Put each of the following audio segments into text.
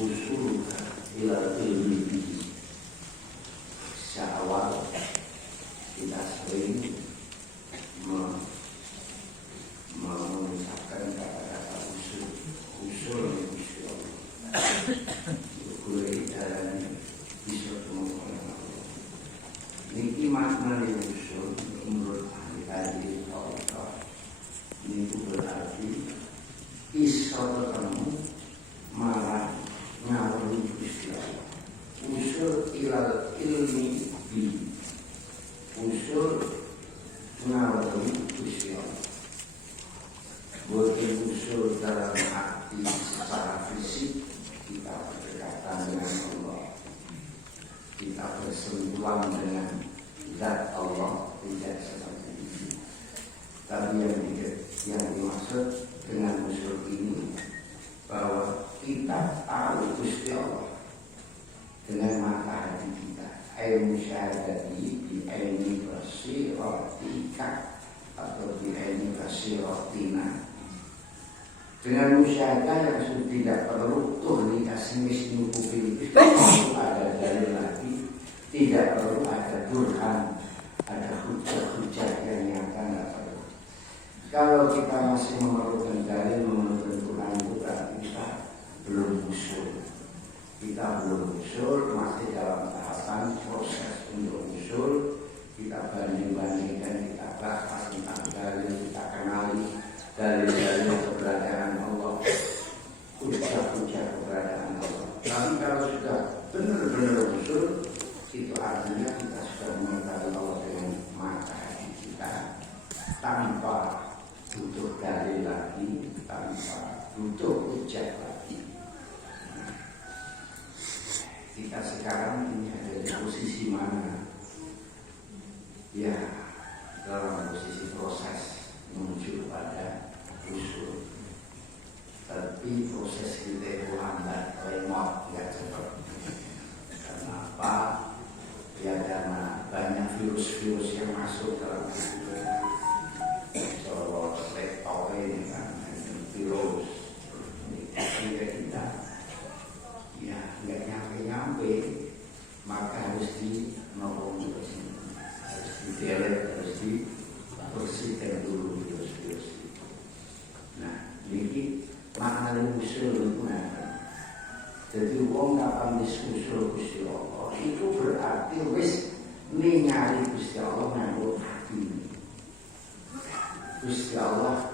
usul ilal ilmi syawal kita sering mengucapkan kata-kata usul boleh jalan bisa temukan niki makna yang usul menurut ahli Allah itu berarti iso ketemu malah ngawali Gusti Allah. Usul ilal ilmi bi usul ngawali Gusti Allah. Bukan usul dalam arti secara fisik kita berdekatan dengan Allah, kita bersentuhan dengan zat Allah, tidak seperti ini. Tapi yang dimaksud dengan usul ini bahwa kita tahu Gusti Allah dengan mata hati kita, ilmu syahadati di ilmu basiratika atau di ilmu basiratina. Dengan musyahadah yang sudah tidak perlu tuh dikasih nubufi ada dalil lagi, tidak perlu ada burhan, ada hujah-hujah yang nyata, nggak perlu. Kalau kita masih memerlukan dalil, memerlukan burhan, itu berarti kita belum usul. Kita belum usul, masih dalam tahapan proses untuk usul. Kita banding-bandingkan, kita bahas tentang dalil, kita kenali dalil-dalil keberadaan Allah, hujah-hujah keberadaan Allah. Tapi kalau sudah benar-benar usul, itu artinya kita sudah mengetahui Allah dengan mata hati kita, tanpa butuh dalil lagi, tanpa butuh hujah lagi. Kita sekarang ini ada di posisi mana? Ya, dalam posisi proses menuju pada usul. Tapi proses kita itu lambat, lemot, tidak cepat. Karena apa? Ya karena banyak virus-virus yang masuk dalam tubuh. Soal laptop ini kan virus. Sehingga kita ya nggak nyampe-nyampe, maka harus dinolong terus, harus di-delete, harus dibersihkan dulu virus-virus. Nah, ini makna usul itu jadi wong kapan diskusul Gusti Allah itu berarti wis ningali Gusti Allah nganggo hati. Gusti Allah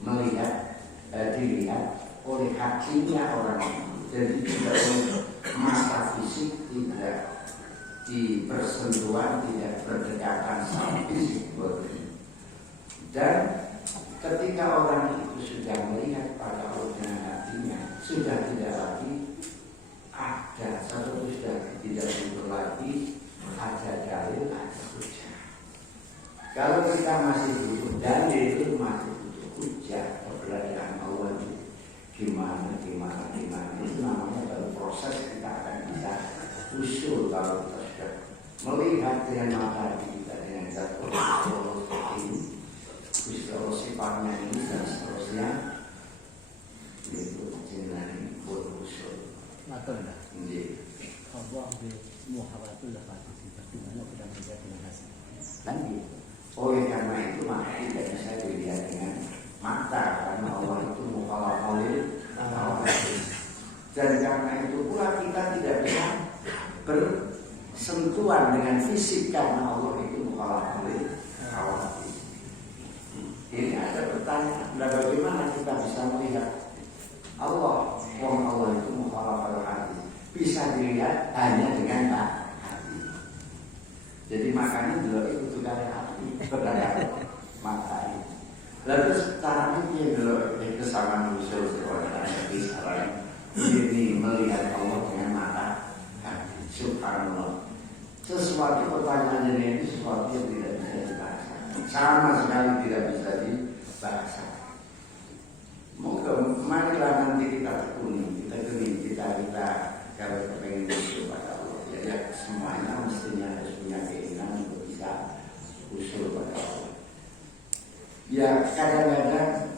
melihat dilihat oleh hatinya orang itu. Jadi tidak masa fisik, tidak di persentuhan, tidak berdekatan sama fisik. Dan ketika orang itu sudah melihat pada Allah dengan hatinya, sudah tidak lagi ada satu, sudah tidak butuh lagi ada dalil, ada hujah. Kalau kita masih butuh dalil, itu masih butuh hujah keberadaan Allah itu gimana itu namanya baru proses kita akan bisa usul. Kalau kita sudah melihat dengan mata hati kita dengan zat Allah seperti ini, Gusti Allah sifatnya ini dan seterusnya, itu jenengan buat usul. Matur dah. Nggih. Allah bi muhawatul lafati seperti mana kita melihat dengan hasil. Lanjut. Oleh karena itu maka tidak bisa dilihat dengan mata, karena Allah itu mukhalafalil dan karena itu pula kita tidak bisa bersentuhan dengan fisik karena Allah itu mukhalafalil awati. Ini ada pertanyaan, bagaimana kita bisa melihat Allah? Wong Allah itu mukhalafalil hati, bisa dilihat hanya dengan hati. Jadi makanya dulu itu tukar hati berdaya mata ini. Lalu caranya dia dulu itu sama usul sekolah di sekarang ini melihat Allah dengan mata hati. Subhanallah. Sesuatu pertanyaan ini sesuatu yang tidak bisa dibahas, sama sekali tidak bisa dibahas. Moga marilah nanti kita tekuni, kita kalau pengen usul pada Allah. Ya semuanya mestinya harus punya keinginan untuk bisa usul pada Allah. Ya kadang-kadang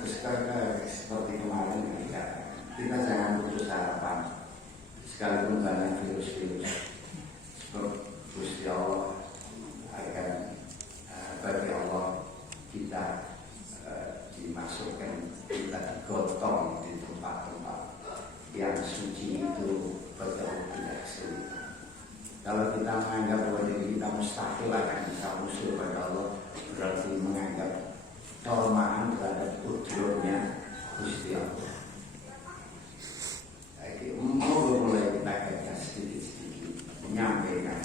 seperti kemarin kita jangan putus harapan. sekalipun banyak virus-virus, Gusti Allah akan bagi Allah kita dimasukkan, kita digotong di tempat-tempat yang suci itu betul tidak sulit. Kalau kita menganggap bahwa diri kita mustahil akan bisa usul pada Allah, berarti menganggap kelemahan terhadap kudronya Gusti Allah. Jadi mulai kita kaitkan sedikit-sedikit menyampaikan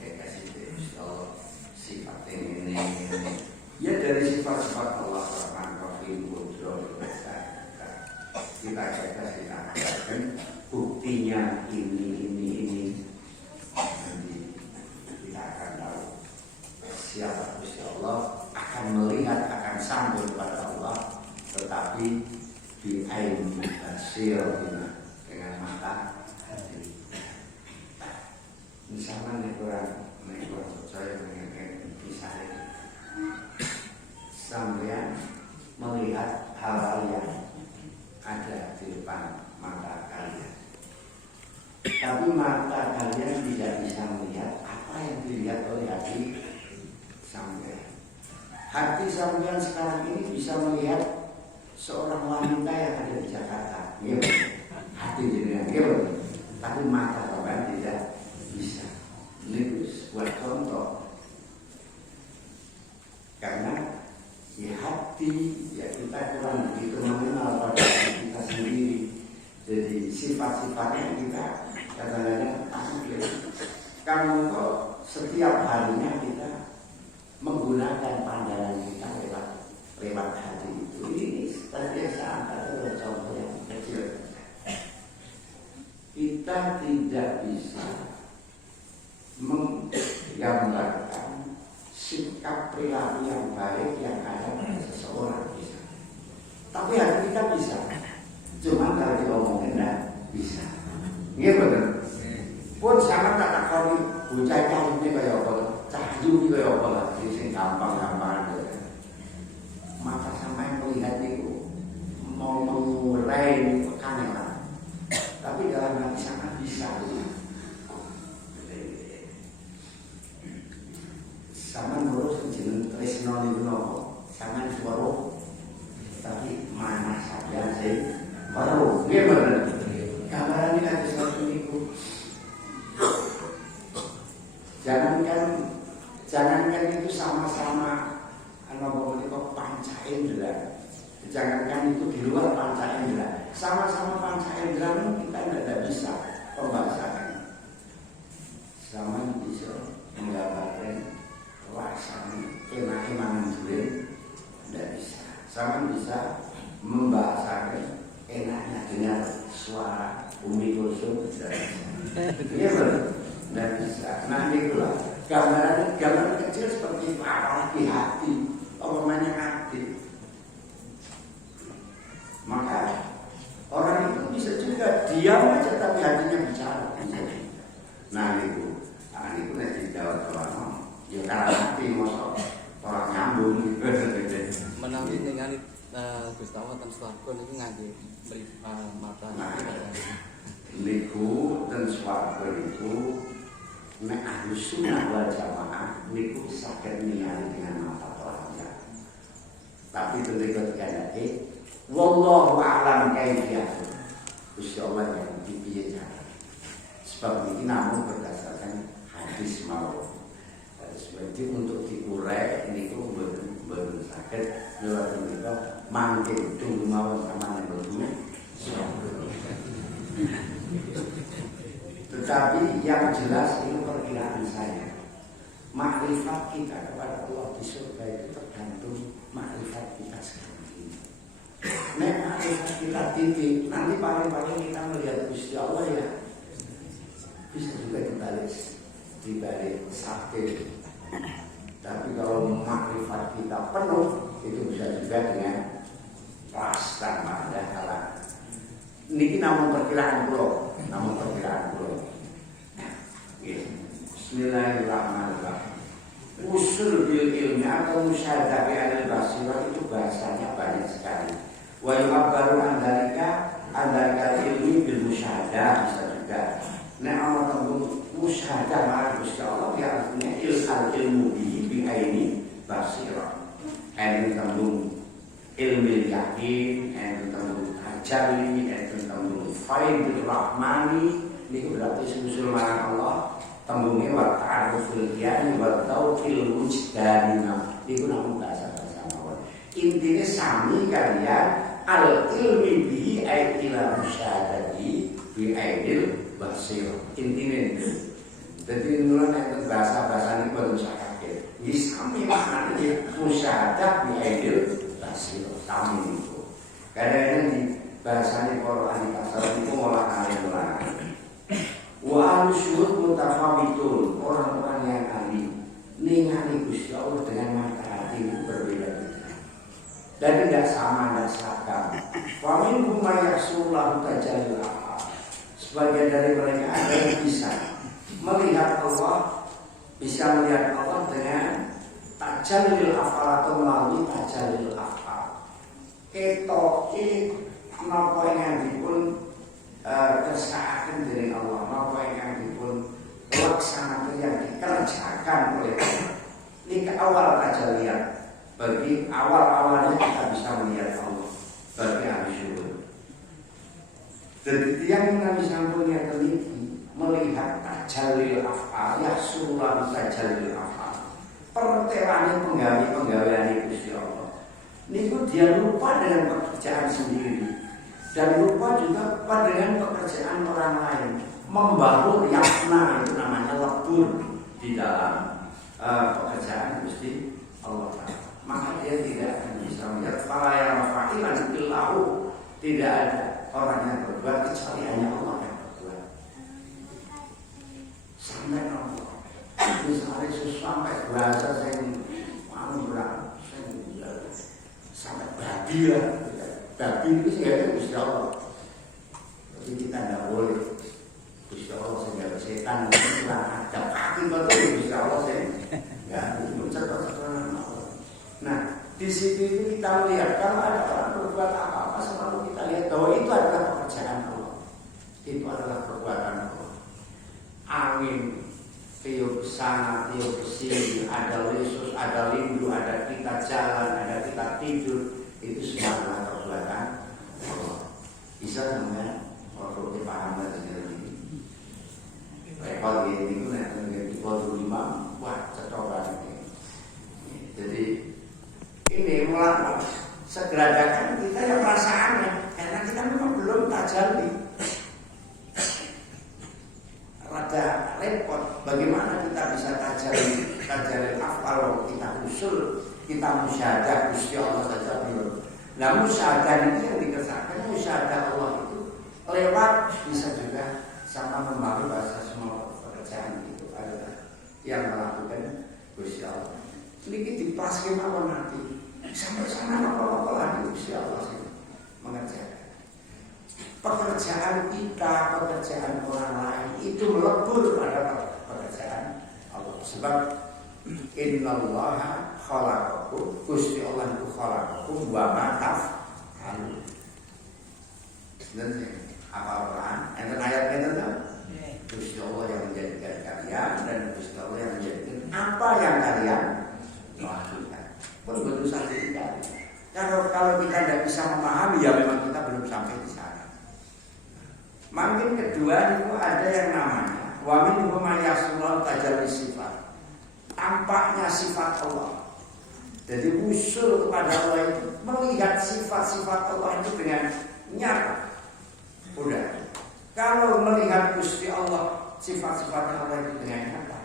kasih Gusti Allah sifat ini. Ya dari sifat-sifat Allah Rahman Rahim Kudro kita katakan buktinya ini nanti kita akan tahu siapa Gusti Allah, akan melihat, akan sambut pada Allah, tetapi di ain basir dengan mata hati. Misalnya kurang percaya dengan misalnya sampai melihat hal-hal yang ada di depan mata kalian, tapi mata kalian tidak bisa melihat apa yang dilihat oleh hati sampean. Hati sampean sekarang ini bisa melihat seorang wanita yang ada di Jakarta, ya, hati jenengan, ya, tapi mata sampean tidak bisa. Ini buat contoh, karena ya hati, ya kita kurang begitu mengenal pada diri kita sendiri. Jadi sifat-sifatnya kita kadang-kadang asli. Kamu kok setiap harinya kita menggunakan pandangan kita lewat hati itu. Ini tadi saya angkat contoh yang kecil. Kita tidak bisa menggambarkan sikap perilaku yang baik yang ada pada seseorang bisa. Tapi hati kita bisa. Cuma kalau diomongin tidak bisa. Iya benar. Pun sangat tak takoni bocah ini kayak apa, cahyu ini kayak apa lah, sing gampang-gampang aja. Maka sampai melihat itu mau mengurai pekan, tapi dalam hati sangat bisa. Sama nurus jeneng tresno niku napa? Sampeyan suara. Tapi mana saja sih? Baru, nggih bener. Gambaran iki kan seperti niku. Jangankan itu sama-sama panca indera. Jangankan itu di luar panca indera. Sama-sama panca indera kita tidak bisa pembahasannya. Sama bisa menggambarkan rasanya enaknya mangan durian tidak bisa. Sama bisa membahasakan enaknya dengar suara Umi Kulsum tidak bisa. Iya benar, tidak bisa. Nah itulah gambaran kecil seperti itu, apalagi hati, namanya hati. Maka orang itu bisa juga diam aja tapi hatinya bicara. Nah itu nanti jawab. Ya karena hati masuk orang nyambung menangi dengan Gustawa dan Swargo itu ngaji beri mata. Niku dan Swargo itu nek ahli sunnah wal jamaah niku saged ningali dengan mata telanjang. Tapi ketika dikandake wallahu a'lam kaifiyah. Gusti Allah yang piye cara. Sebab ini namun berdasarkan hadis mawon. Jadi untuk diurai ini pun belum sakit lewat kita mangkin tunggu mawon sama yang berdua. Tetapi yang jelas ini perkiraan saya, makrifat kita kepada Allah di surga itu tergantung makrifat kita sekarang ini. Nek makrifat kita tinggi, nanti paling-paling kita melihat Gusti Allah ya bisa juga dibalik sakit. Tapi kalau makrifat kita penuh, itu bisa juga dengan pas tanpa ada kalah. Ini namun perkiraan bro. Bismillahirrahmanirrahim. Usul bil ilmi atau musyadah bi anil basirah itu bahasanya banyak sekali. Wa yu'abbaru an dzalika ilmi bil musyadah bisa juga. Nek ana tembung musyahadah marang Gusti Allah ya artinya ilmu bi aini basira. Ene tembung ilmu yakin, ene tembung tajali, ene tembung faidul rahmani niku berarti susul marang Allah. Tembungnya wa ta'aruful yani wa tauqil wujdani niku namung bahasa mawon. Intine sami kalian al ilmi bi ila musyahadati bi aidil basir. Intine dadi nulan nek bahasa-bahasa niku boten sakit. Wis sami maknane musyahadah bi aidil basir. Sami niku. Kadang-kadang di bahasane para ahli tasawuf niku malah kalian wa al-syuhud mutafawitun, orang-orang yang ahli ningali Gusti Allah dengan mata hati itu berbeda-beda dan tidak sama, tidak seragam. Wa minhum may yahsullahu tajallul afal, sebagian dari mereka ada yang bisa melihat Allah, bisa melihat Allah dengan tajallul afal atau melalui tajallul afal. Ketoke napa yang dipun kersakaken dari Allah, napa yang dipun laksanakan yang dikerjakan oleh Allah. Ini ke awal saja lihat. Bagi awal-awalnya kita bisa melihat Allah bagi ahli syuhud. Jadi yang Nabi sampainya teliti melihat tajallil afal, ya surah tajallil afal. Pertelani penggawean Gusti Allah. Niku dia lupa dengan pekerjaan sendiri. Dan lupa juga dengan pekerjaan orang lain, membangun yakna itu namanya lebur di dalam pekerjaan Gusti Allah. Maka dia tidak akan bisa melihat fala ya fa'ilan illahu, tidak ada orang yang berbuat kecuali hanya Allah yang berbuat. Sampai Allah, misalnya sampai bahasa saya mau berang, sampai babi lah. Tapi itu sehingga Gusti Allah. Tapi kita tidak boleh Gusti Allah sehingga setan kurang ada kaki betul Gusti Allah sehingga menceritakan Allah. Nah di situ itu kita melihat kalau ada orang berbuat apa-apa selalu kita lihat bahwa itu adalah pekerjaan Allah. Itu adalah perbuatan Allah. Angin, tiup sana, tiup kesini, ada lesus, ada lindu, ada kita jalan, ada kita tidur. Itu semua adalah perbuatan Allah. Bisa namanya kalau kita paham dari ini. Rekor ini itu nanti kalau 5 wah cetokan ini. Jadi ini mulai segerakan kita yang perasaannya karena kita memang belum tajalli. Rada repot. Bagaimana kita bisa tajalli afal kita usul, kita musyahadah Gusti Allah saja belum. Nah musyahadah itu yang dikerjakan, musyahadah Allah itu lewat bisa juga sama melalui bahasa semua pekerjaan itu adalah yang melakukan Gusti Allah. Sedikit dipaskin apa nanti sampai sana apa-apa lagi Gusti Allah sih mengerjakan. Pekerjaan kita, pekerjaan orang lain itu melebur pada pekerjaan Allah. Sebab innallaha khalaqakum, Gusti Allah itu khalaqakum wa ma taf'alun. Dan apa-apaan enten ayatnya tentang Gusti Allah yang menjadikan kalian dan Gusti Allah yang menjadikan apa yang kalian lakukan. Pun betul saja kita. Kalau kita tidak bisa memahami ya memang kita belum sampai di sana. Makin kedua itu ada yang namanya wa minhum may yahsulul tajalli sifat. Tampaknya sifat Allah. Jadi usul kepada Allah itu melihat sifat-sifat Allah itu dengan nyata. Udah. Kalau melihat Gusti Allah, sifat-sifat Allah itu dengan nyata,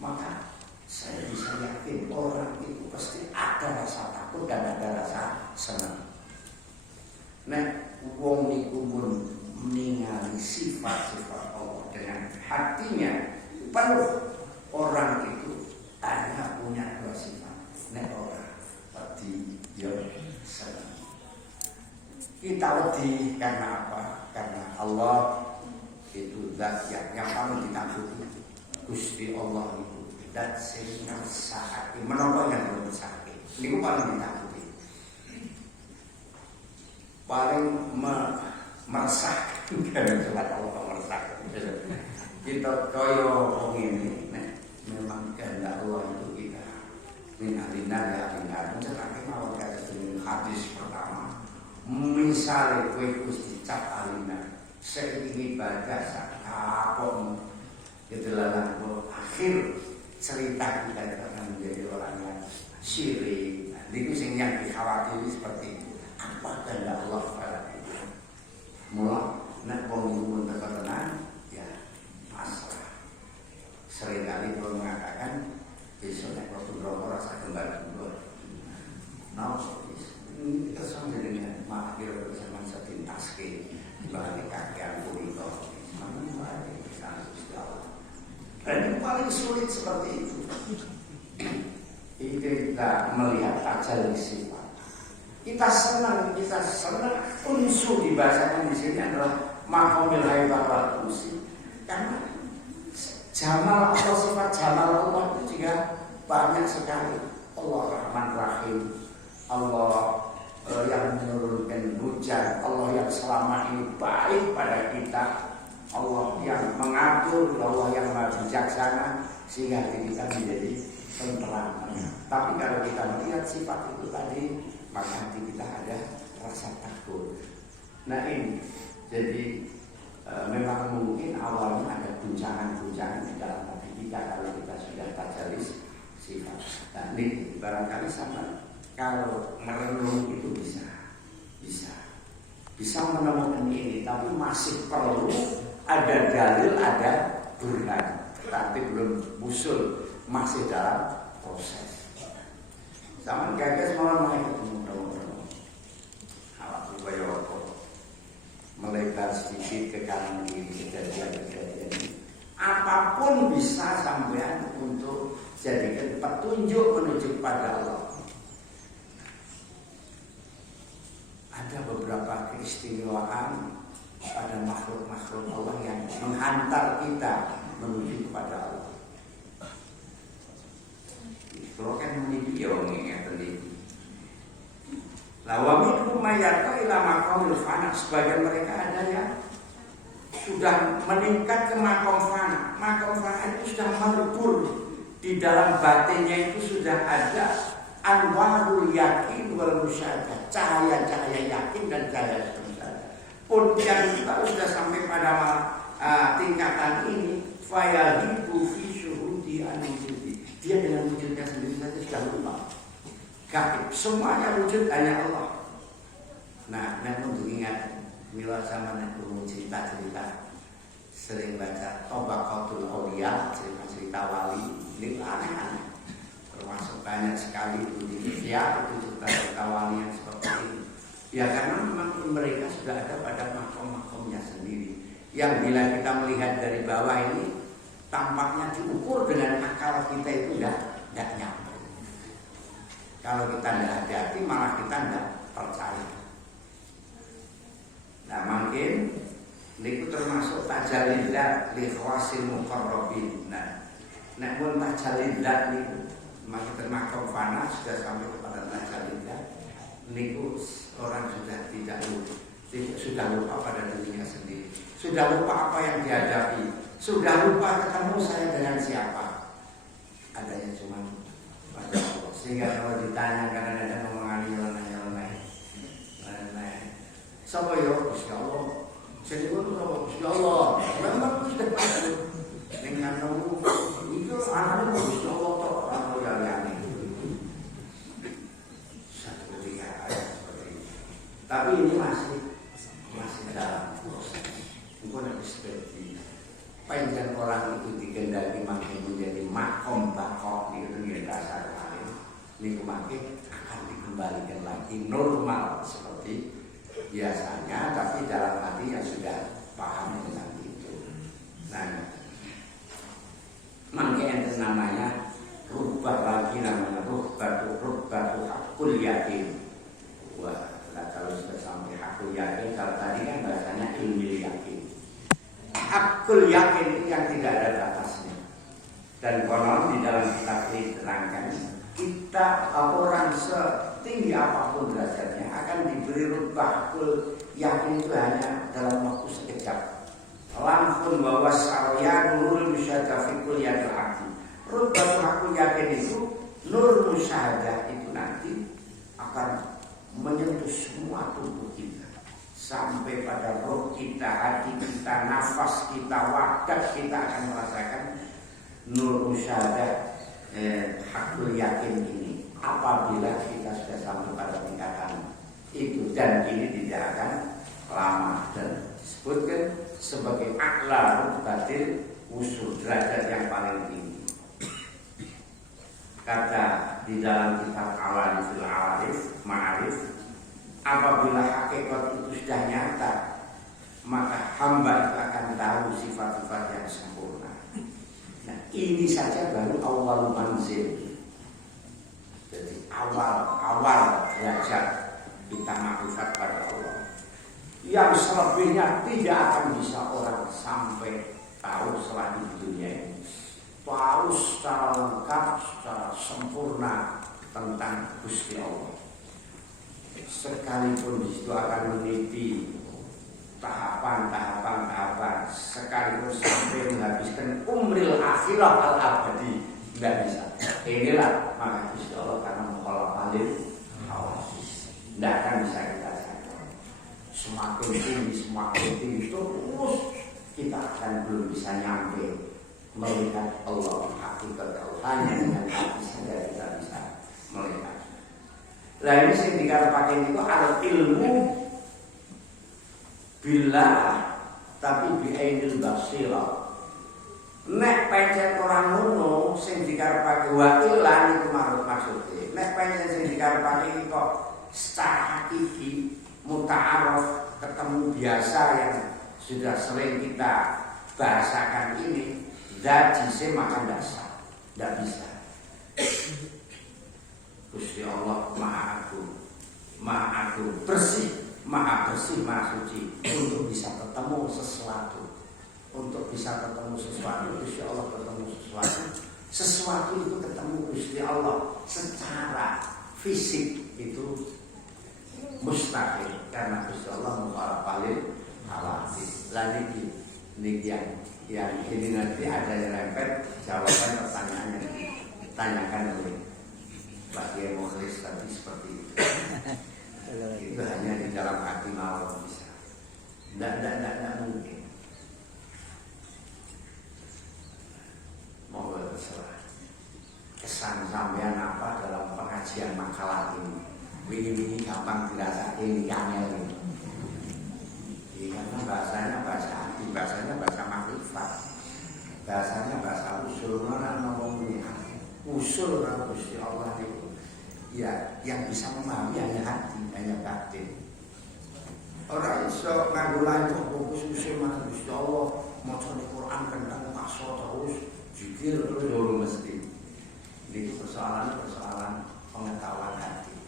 maka saya bisa yakin orang itu pasti ada rasa takut dan ada rasa senang. Nah, wong niku pun ningali sifat-sifat Allah dengan hatinya penuh. Orang itu hanya punya dua sifat. Nek orang wedi yo senang. Kita wedi karena apa? Karena Allah itu zat yang paling ditakuti. Gusti Allah itu zat sing ngersakake menapa yang ngersakake. Niku paling ditakuti. Paling meresahkan karena Allah meresahkan. kita koyo ini, memang kehendak Allah itu kita min alinar ya alinar. Mencerahkan awal kata hadis pertama. Misalnya kue kus dicap alinar, seingin ibadah sakapom kedelalan akhir cerita kita itu akan menjadi orang yang syirik. Itu yang dikhawatiri seperti itu. Apa kehendak Allah pada kita? Mula nak bangun tenang, ya masalah. Seringkali kalau mengatakan besok nak waktu berapa rasa kembali. Nah, kita sama dengan makhluk bersama setintas ke bahan kakian pulito. Mana baik kita sudah. Dan yang paling sulit seperti itu. Kita melihat tajal sifat. Kita senang unsur dibahasakan di sini adalah makomil haibah wal unsur. Karena jamal atau sifat jamal Allah itu juga banyak sekali. Allah Rahman Rahim, Allah yang menurunkan hujan, Allah yang selama ini baik pada kita, Allah yang mengatur, Allah yang bijaksana sehingga kita menjadi tenteram. Tapi kalau kita melihat sifat itu tadi, maka hati kita ada rasa takut. Nah ini, jadi memang mungkin awalnya ada guncangan-guncangan di dalam hati kita kalau kita sudah tajalis sifat. Nah ini barangkali sama kalau merenung itu bisa menemukan ini, tapi masih perlu ada dalil, ada burhan. Tapi belum musul, masih dalam proses. Sama gagas malah main ketemu. Awak supaya melebar sedikit ke kanan kiri kejadian-kejadian ini. Apapun bisa sampean untuk jadikan petunjuk menuju pada Allah. Ada beberapa keistimewaan pada makhluk-makhluk Allah yang menghantar kita menuju kepada Allah. Kalau kan menuju yang terlihat. Lawami kumayarka ilama kaumil fana. Sebagian mereka ada yang sudah meningkat ke makom fana. Makom fana itu sudah melebur di dalam batinnya, itu sudah ada anwarul yakin wal musyadah, cahaya-cahaya yakin dan cahaya musyadah. Pun yang kita sudah sampai pada tingkatan ini, fayahibu fi syuhudi an-wujudi. Dia dengan wujudnya sendiri saja sudah lupa. Gaib, semuanya wujud hanya Allah. Nah, namun ingat mila zaman itu cerita-cerita sering baca Tobaqatul Auliya, cerita-cerita wali, ini aneh-aneh. Termasuk banyak sekali itu di Indonesia itu cerita-cerita wali yang seperti ini. Ya karena memang mereka sudah ada pada makom-makomnya sendiri. Yang bila kita melihat dari bawah ini tampaknya diukur dengan akal kita itu tidak nyampe. Kalau kita tidak hati-hati malah kita tidak percaya. Nah mungkin ini termasuk tajalidat li khawasil muqarrabin. Nah, pun tajalidat ini makin termakom fana sudah sampai kepada tajalidat. Niku orang sudah sudah lupa pada dirinya sendiri. Sudah lupa apa yang dihadapi. Sudah lupa ketemu saya dengan siapa. Adanya cuma pada Allah. Sehingga kalau ditanya kadang-kadang ngomongani nyeleneh. Sapa yo Gusti Allah. Jadi ngono Gusti Allah. Memang sudah pasti dengan nemu itu anaknya Gusti Allah kok ora liyane. Satu ketika seperti itu. Tapi ini masih dalam proses. Bukan seperti panjang orang itu digendaki makin menjadi makom bakok itu di dasar lain. Ini makin akan dikembalikan lagi normal seperti biasanya, tapi dalam hati yang sudah paham dengan itu. Nah, makanya itu namanya rubah lagi, namanya rubah hakul yakin. Wah, kalau sudah sampai hakul yakin, kalau tadi kan bahasanya ilmu yakin. Hakul yakin itu yang tidak ada batasnya. Dan konon di dalam kitab ini diterangkan, kita orang setinggi apapun derajatnya akan diberi rubah hakul yakin itu hanya dalam waktu sekejap. lampun bahwa sarya nurul musyahadah fi kulliyadil abdi. Rubatu aku yakin itu nur musyahadah itu nanti akan menyentuh semua tubuh kita sampai pada roh kita, hati kita, nafas kita, wadah kita akan merasakan nur musyahadah hakul yakin ini apabila kita sudah sampai pada tingkatan itu, dan ini tidak akan lama dan disebutkan sebagai a'la rubatil usul, derajat yang paling tinggi. Kata di dalam kitab Al-Arifil Arif Ma'arif, apabila hakikat itu sudah nyata, maka hamba itu akan tahu sifat-sifat yang sempurna. Nah, ini saja baru awal manzil. Jadi awal derajat kita makrifat pada Allah. Yang selebihnya tidak akan bisa orang sampai tahu setelah di dunia ini. Tahu secara lengkap, secara sempurna tentang Gusti Allah. Sekalipun di situ akan meneliti tahapan, sekalipun sampai menghabiskan umril akhirah al-abadi, tidak bisa. Inilah maka Gusti Allah karena mengkolak balik hawasis, tidak akan bisa kita capai. Semakin tinggi terus kita akan belum bisa nyampe melihat Allah hakikat Allah. Hanya dengan hati saja kita bisa melihat. Nah ini yang dikatakan itu al ilmu billah tapi bi'ainil basirah. Nek pancen orang ngono sing dikarepake wa ilan iku maksudnya. Nek pancen sing dikarepake kok secara hakiki muta'aruf, ketemu biasa yang sudah sering kita bahasakan ini, dajise makan dasar, tidak bisa. Gusti Allah Maha Agung, bersih, Maha suci untuk bisa ketemu sesuatu. Untuk bisa ketemu sesuatu, Gusti Allah ketemu sesuatu itu ketemu Gusti Allah secara fisik itu mustahil karena Gusti Allah mukhalafal hawadits. Lalu ini yang ini nanti ada yang rempet jawaban pertanyaan yang ditanyakan oleh Pak Kiai Mukhlis tadi seperti itu. Itu hanya di dalam hati mawar bisa. Tidak mungkin. Mau berserah. Kesan sampean apa dalam pengajian makalah ini? Ini gampang dirasakan, ini angel ini. Karena bahasanya bahasa hati, bahasanya bahasa makrifat, bahasanya bahasa usul. Mana ngomongnya usul kalau Gusti Allah itu ya yang bisa memahami hanya hati, hanya batin. Orang iso nganggo lain fokus usul mana Gusti Allah maca Al-Qur'an kan maksud terus zikir terus dulu mesti. Ini persoalan pengetahuan hati.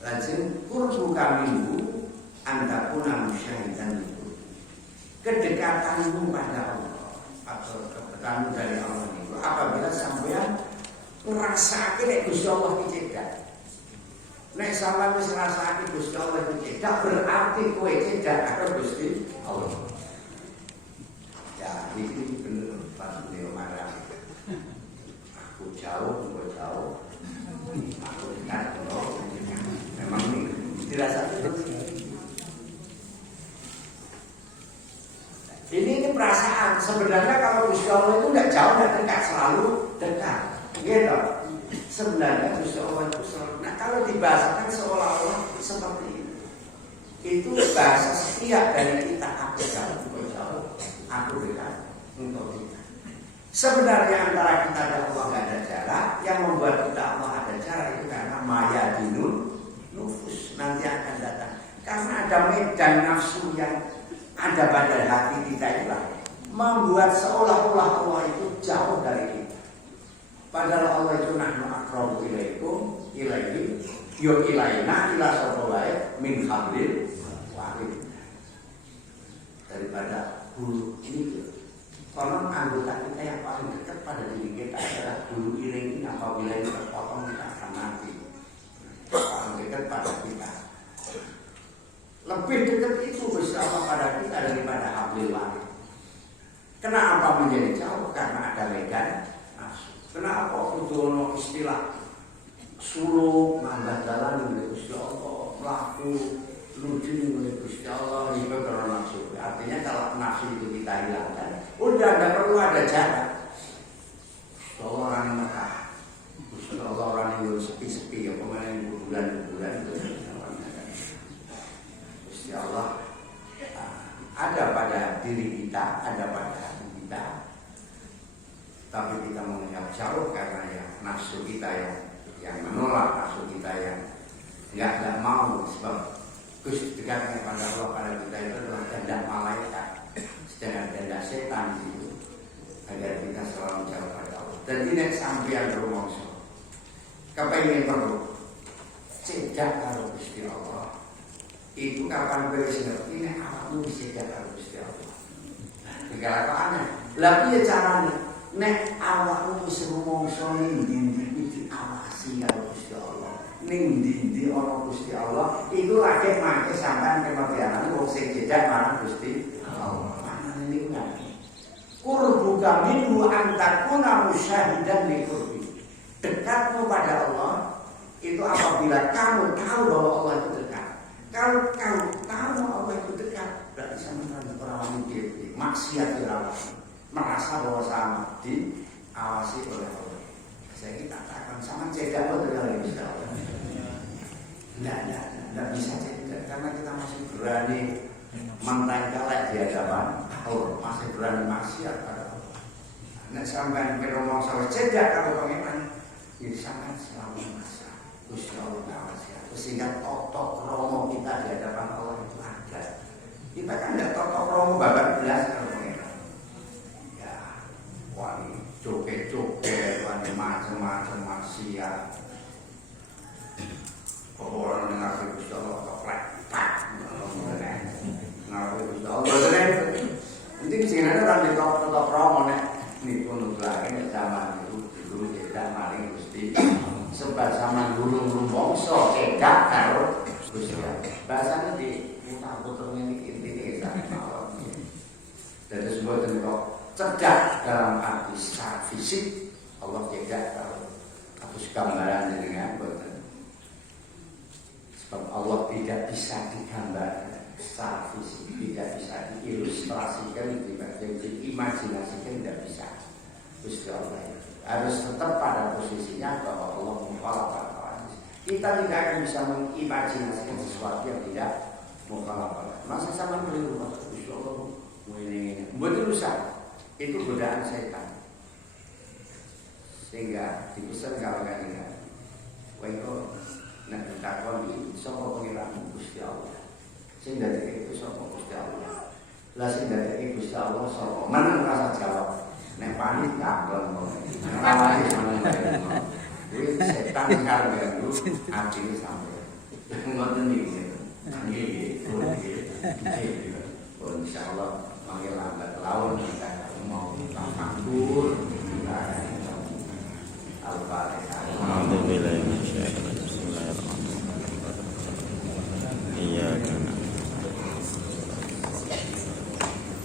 Lazim kurbu kamimu antakuna musyahidan itu. Kedekatanmu pada Allah atau kedekatanmu dari Allah itu apabila sampean ngrasake nek Gusti Allah iki cedak. Nek sampean wis ngrasake Gusti Allah iki cedak berarti kowe cedak karo Gusti Allah. Ya, iki bener Pak Leo marah. Aku jauh, aku dekat, memang ini dirasa terus. Ini perasaan. Sebenarnya kalau Gusti Allah itu tidak jauh, tidak dekat, selalu dekat. Gitu. Sebenarnya Gusti Allah itu selalu. Nah kalau dibahasakan seolah-olah seperti itu, itu bahasa setiap dari kita. Aku jauh, aku dekat untuk kita. Sebenarnya antara kita dan Allah tidak ada jarak. Yang membuat kita Allah ada jarak itu karena maya dinun nufus nanti akan datang. Karena ada medan nafsu yang ada pada hati kita itulah membuat seolah-olah Allah itu jauh dari kita. Padahal Allah itu nahnu aqrabu ilaihi yo ilaina ila sawa'i min hablil wahid. Daripada bulu ini, konon anggota kita yang paling dekat pada diri kita adalah bulu iring ini. Apabila ini terpotong kita akan mati. Paling dekat pada kita. Lebih dekat itu Gusti Allah pada kita daripada hablil wahid. suluk nambah dalan oleh Gusti Allah, mlaku lucu oleh Gusti Allah, itu karena nafsu. Artinya kalau nafsu itu kita hilangkan, udah nggak perlu ada jarak. Gusti Allah orang yang Mekah, Gusti Allah orang yang sepi-sepi, ya kemarin bulan-bulan itu. Gusti Allah ada pada diri kita, ada pada hati kita. Tapi kita menghadap jauh karena ya nafsu kita yang menolak, nafsu kita yang nggak mau, sebab Gusti dekatnya pada Allah pada kita itu adalah kehendak malaikat, sedangkan kehendak setan itu agar kita selalu jauh pada Allah. Dan ini sampeyan rumangsa kepengin perlu cedhak karo Gusti Allah. Itu kapan kowe wis ngerti nek awakmu wis cedhak karo Gusti Allah. Segala kok aneh. Lah piye carane? Nek awakmu wis rumangsa ning ndi diawasi karo Gusti Allah. Ning ndi ana Gusti Allah, iku lagi mangke sampean kematian wong sing cedhak marang Gusti Allah. Manane niku ngene. Qurbuka minhu antakuna musyahidan li qurbi. Dekatmu pada Allah itu apabila kamu tahu bahwa Allah itu dekat. Kalau kamu tahu Allah itu dekat, berarti sama orang itu maksiat dirawat, merasa bahwa sama diawasi oleh Allah. Saya kita katakan sama cegah betul kali bisa. Tidak bisa cegah karena kita masih berani mentengkelek di hadapan Allah, masih berani maksiat pada Allah. Nek sampai ngomong sama cegah kalau pengen, ini sangat selalu merasa Gusti Allah ngawasi. Sehingga totok romo kita di hadapan Allah itu ada. Kita kan tidak totok romo babak belas kalau pengen. Ya, wani joget-joget, wani macam-macam maksiat. Orang dengar Gusti Allah keplek, ngaku Gusti Allah. Nanti sing ada orang di totok romo nek niku nulake nek zaman itu dulu tidak maling Gusti. Sebab sama gulung bongso cegak karo Gusti Allah. Bahasanya di putar-putar ini intinya sama. Dan disebut kok cerdak dalam arti secara fisik Allah cegak karo hapus gambaran dengan boten. Sebab Allah tidak bisa digambar secara fisik, tidak bisa diilustrasikan, tidak bisa diimajinasikan, tidak bisa. Gusti Allah itu harus tetap pada posisinya bahwa Allah mukhalafah. Kita tidak akan bisa mengimajinasikan sesuatu yang tidak mukhalafah. Masa sama keliru Gusti Allah ini betul rusak. Itu godaan setan. Sehingga dipesan kalau kan ingat, wengko nek ditakoni sapa pengiranmu Gusti Allah. Sing dadi itu sapa Gusti Allah. Lah sing dadi Gusti Allah sapa? Meneng rasa jawab. Nek panik kabel kok. Awake meneng. Kuwi setan karo ganggu atine sampe. Ngoten iki. Nggih, nggih. Oh insyaallah mangke lambat laun.